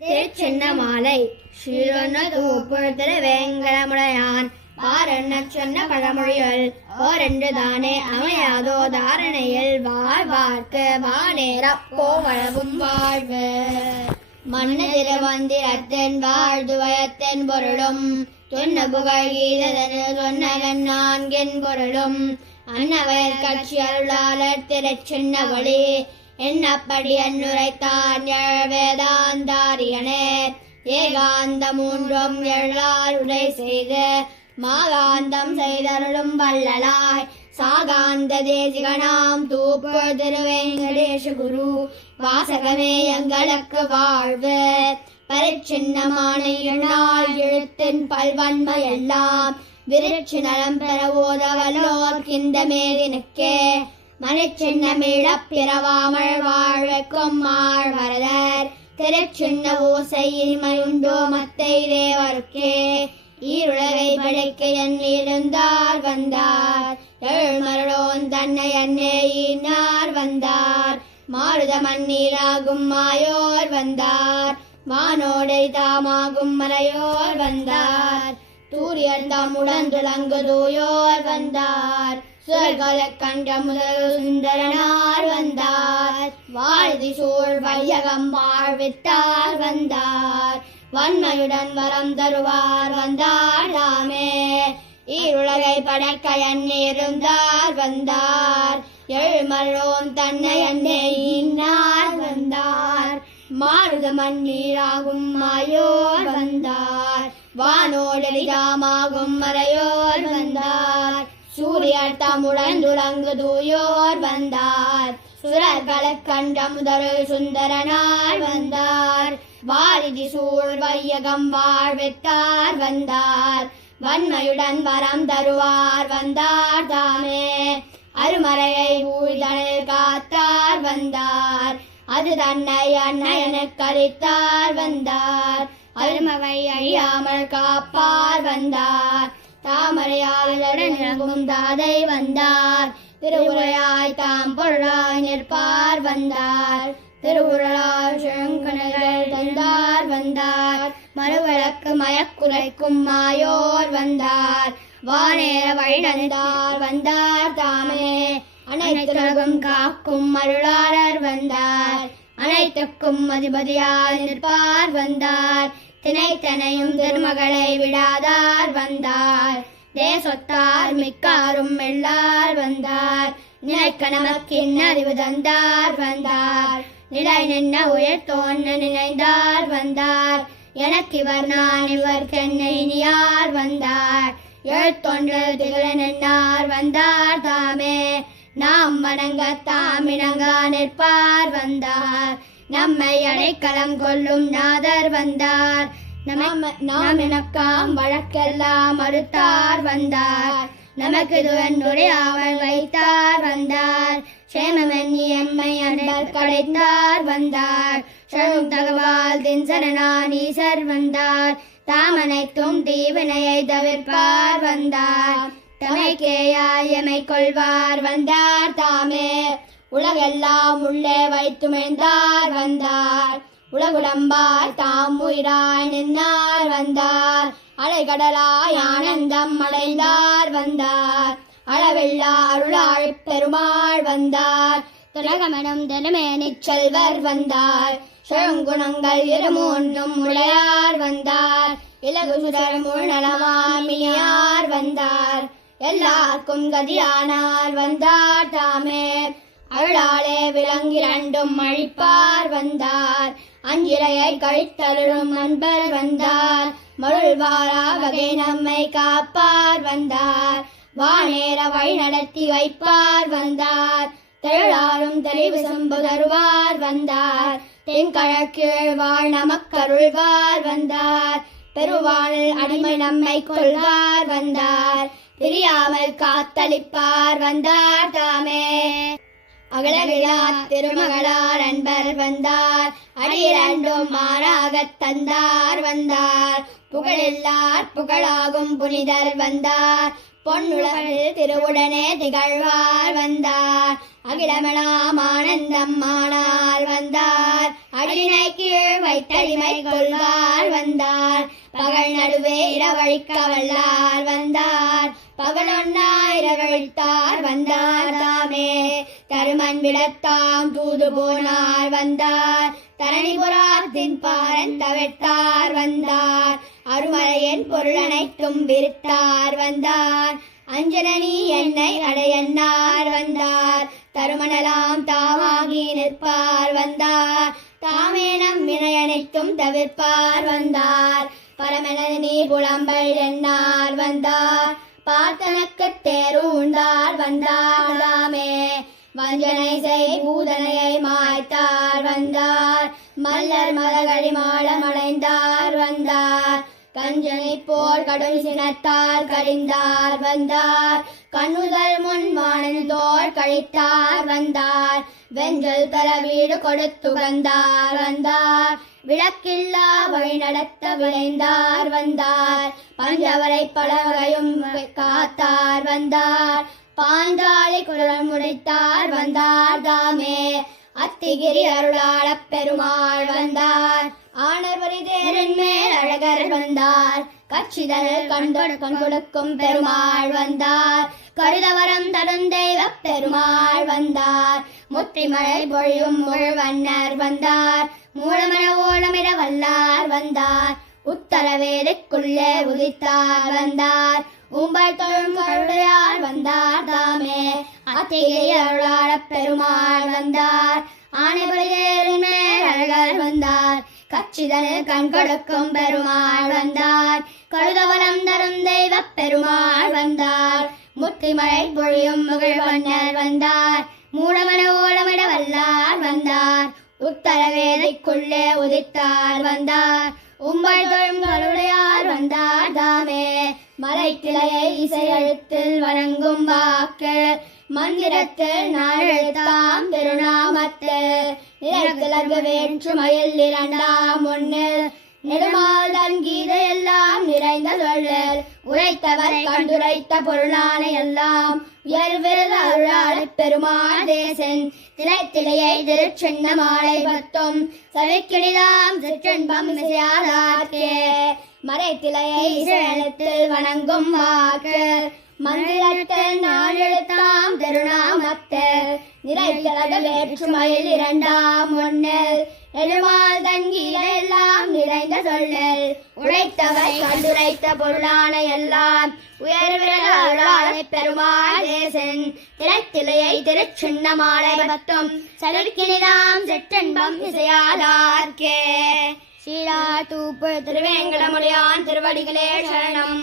திருச்சின்னமாலை ஸ்ரீரொன்ன தூப்புள் திருவேங்கடமுடையான் பாரண்ணச் சொன்ன பழமொழிகள் ஓரென்று தானே அமையாதோ தாரணையில் வாழ்வார்க்கு வானேறப் போவளவும் வாழ்வு மண்ணு திருவந்திரத்தின் வாழ்துவயத்தின் பொருளும் சொன்ன புகழ் கீததனு சொன்னகன் நான்கின் பொருளும் அன்னவயல் கட்சி அருளாளர் திருச்சின்னவழி என்னப்படி அன்னுரைத்தான் வேதாந்தாரியனே ஏகாந்த மூன்றும் எழார் உரை செய்து மாகாந்தம் செய்தருளும் வள்ளலாய் சாகாந்த தேசிகனாம் தூப்புள் திருவேங்கடேஷ குரு வாசகமே எங்களுக்கு வாழ்வு பரிச்சின்னமான இந்நாள் எழுத்தின் பல்வன்மை எல்லாம் விருட்சி நலம் பெற ஓத வல்லோர்க்கிந்த மேதினுக்கே மணிச்சின்னமிழப் பிறவாமல் வாழ்வைக்கும் மாழ்வரதர் திருச்சின்ன ஓசை இனிமையுண்டோ மத்தை தேவருக்கே ஈருலகை படைக்க எண்ணிருந்தார் வந்தார் எழுமருளோன் தன்னை அன்னே ஈனார் வந்தார் மாருத மண்ணீராகும் மாயோர் வந்தார் வானோடை தாமாகும் மலையோர் வந்தார் தூரியர் தம்முடன் துளங்கு தூயோர் வந்தார் சுவர்களை கண்ட முதல் சுந்தரனார் வந்தார் வாழ்தி சூழ் வையகம் வாழ்வித்தார் வந்தார் வன்மையுடன் வரம் தருவார் வந்தார் தாமே ஈருலகை படைக்க எண்ணிருந்தார் வந்தார் எழுமருளோன் தன்னை அன்னே ஈனார் வந்தார் மாருத மண்ணீராகும் மாயோர் வந்தார் வானோடலி தாமாகும் மறையோர் வந்தார் சூரியர் தம்முடன் துளங்கு தூயோர் வந்தார் சுரர்களை கண்ட முதல் சுந்தரனார் வந்தார் வாரிதி சூழ் வையகம் வாழ்வித்தார் வந்தார் வன்மையுடன் வரம் தருவார் வந்தார் தாமே அருமறையை ஊழ்தனில் காத்தார் வந்தார் அது தன்னை அன்னையனுக்கு அளித்தார் வந்தார் அருமவை அழியாமல் காப்பார் வந்தார் தாமரையாளுடன் இறங்கும் தாதை வந்தார் திருவுரையாய் தாம் பொருளாய் நிற்பார் வந்தார் திருவுருளால் செழுங்கணைகள் தந்தார் வந்தார் மறுவிளக்கு மயக்குரைக்கும் மாயோர் வந்தார் வானேற வழிநந்தார் வந்தார் தாமே அனைத்துலகும் காக்கும் அருளாளர் வந்தார் அனைத்துக்கும் அதிபதியால் நிற்பார் வந்தார் தினைத்தனையும் திருமகளை விடாதார் வந்தார் தேசொத்தார் மிக்காரும் எல்லார் வந்தார் நினைக்க நமக்கின் அறிவு தந்தார் வந்தார் நிலை நின்ன உயர் தோன்ற நினைந்தார் வந்தார் எனக்கு இவர் நான் இவர்க்கென்னை இனியார் வந்தார் எழுத்தொன்று திகழ நின்றார் வந்தார் தாமே நாம் வணங்க தாமிணங்கா நிற்பார் வந்தார் நம்மை அடைக்கலம் கொள்ளும் நாதர் வந்தார் நாம் எனக்காம் வழக்கெல்லாம் மறுத்தார் வந்தார் நமக்கு துவன்னுரையாமல் வைத்தார் வந்தார் சேமமென்னி எம்மை அன்பர் கடைத்தார் வந்தார் சழும் தகவால் தின்சரணான் ஈசர் வந்தார் தாமனைத்தும் தீவினையை தவிர்ப்பார் வந்தார் தமைக்கேயாய் எமை கொள்வார் வந்தார் தாமே உலகெல்லாம் உள்ளே வைத்துமிழ்ந்தார் வந்தார் உலகுடம்பார் தாம் உயிராய் நின்றார் வந்தார் அலைகடலாய் ஆனந்தம் அடைந்தார் வந்தார் அளவில்லா அருளாள் பெருமாள் வந்தார் துலகமெனும் திருமேனிச் செல்வர் வந்தார் செழுங்குணங்கள் இருமூன்றும் உடையார் வந்தார் இலகு சுடர் முழுநலமாமியார் வந்தார் எல்லாருக்கும் கதியானார் வந்தார் தாமே அருளாலே விலங்கிரண்டும் அழிப்பார் வந்தார் அஞ்சிரையை கழித்தருளும் அன்பர் வந்தார் மருள்வாராகவே நம்மை காப்பார் வந்தார் வானேற வழி நடத்தி வைப்பார் வந்தார் தெருளாரும் தெளிவு சம்பு தருவார் வந்தார் தென்கழக்கீழ் வாழ் நமக்கருள்வார் வந்தார் பெருவாழில் அடிமை நம்மை கொள்வார் வந்தார் பிரியாமல் காத்தளிப்பார் வந்தார் தாமே அகலவிழா திருமகளார் அன்பர் வந்தார் அடியிரண்டும் மாறாகத் தந்தார் வந்தார் புகழெல்லார் புகழாகும் புனிதர் வந்தார் பொன்னுலகில் திருவுடனே திகழ்வார் வந்தார் அகிலமெலாம் ஆனந்தம் ஆனார் வந்தார் அடினை கீழ் வைத்தடிமை கொள்வார் வந்தார் பகல் நடுவே இரவழிக்க வல்லார் வந்தார் பகலொன்னாயிரவழித்தார் வந்தார் தாமே தருமன் விடத்தாம் தூது போனார் வந்தார் தரணிபுராத்தின் பாரன் தவிர்த்தார் வந்தார் அருமறையின் பொருள் அனைத்தும் விரித்தார் வந்தார் அஞ்சனி என்னை அடையன்னார் வந்தார் தருமனலாம் தாமாகி நிற்பார் வந்தார் தாமே நம் வினை அனைத்தும் தவிர்ப்பார் வந்தார் பரமனி புலம்பல் என்னார் வந்தார் பார்த்தனக்கு தேருந்தார் வந்தார் தாமே வஞ்சனை செய் பூதனையை மாய்த்தார் வந்தார் மல்லர் மதகடி மாளமடைந்தார் வந்தார் கஞ்சனை போர் கடும் சினத்தார் கடிந்தார் வந்தார் கண்ணுதல் முன் வானில் தோல் கழித்தார் வந்தார் வெஞ்சல் தர வீடு கொடுத்துகந்தார் வந்தார் விளக்கில்லா வழி நடத்த விளைந்தார் வந்தார் பஞ்சவரை பலவகையும் காத்தார் வந்தார் பாஞ்சாலி குரல் முடித்தார் வந்தார் தாமே அத்திகிரி அருளாளப் பெருமாள் வந்தார் ஆனர்வரி தேரின் மேல் அழகர் வந்தார் கட்சிதழ் கண் கொடுக்கும் பெருமாள் வந்தார் கருதவரம் தரும் தெய்வ பெருமாள் வந்தார் முற்றிமழை பொழியும் முழுவண்ணர் வந்தார் மூலமர ஓலமிட வல்லார் வந்தார் உத்தரவேதிக்குள்ளே உதித்தார் வந்தார் உம்பல் தொழும் கருடையார் வந்தார் தாமே அத்திகிரி அருளாளப் பெருமாள் வந்தார் ஆனைபுரிதேரின் மேல் அழகர் வந்தார் கட்சிதனில் கண் கொடுக்கும் பெருமாள் வந்தார் கருதவலம் தரும் தெய்வ பெருமாள் வந்தார் முற்றிமழை பொழியும் முகிழ்வண்ணர் வந்தார் மூலமன ஓலமிட வல்லார் வந்தார் உத்தரவேதிக்குள்ளே உதித்தார் வந்தார் உம்பல் தொழும் கருடையார் வந்தார் தாமே மலை கிளையை இசையழுத்தில் வணங்கும் வாக்கு மந்திரத்தில் நாழெழுத்தாம் திருநாமத்தில் நிறத்திலகு வேற்றுமையில் இரண்டாம் ஒன்னில் நெடுமால் தன் கீதையெல்லாம் நிறைந்த சொல்லல் உரைத்தவர் கண்டுரைத்த பொருளான எல்லாம் உயர்விரல் அருளாளப் பெருமாள் தேசன் திரைத்திலையை திருச்சின்ன மாலை பத்தும் சவிக்கிடிதாம் சிற்றன்பம் இசையாதார்க்கே மறைத்திலையை இசையெழுத்தில் வணங்கும் வாக்கு மந்திரத்தில் நாழெழுத்தாம் திருநாமத்தில் நிறைத்திலக வேற்றுமையில் இரண்டாம் ஒன்னில் நெடுமால் தங்கீரை எல்லாம் நிறைந்த சொல்லல் உழைத்தவர் கண்டுரைத்த பொருளான எல்லாம் உயர்விரல் பெருமாள் தேசன் திரைத்திலையை திருச்சின்ன மாலை பத்தும் சவிக்கினிதாம் சிற்றன்பம் இசையாதார்க்கே. ஸ்ரீரா தூப்பு திருவேங்கடமுடியான் திருவடிகளே சரணம்.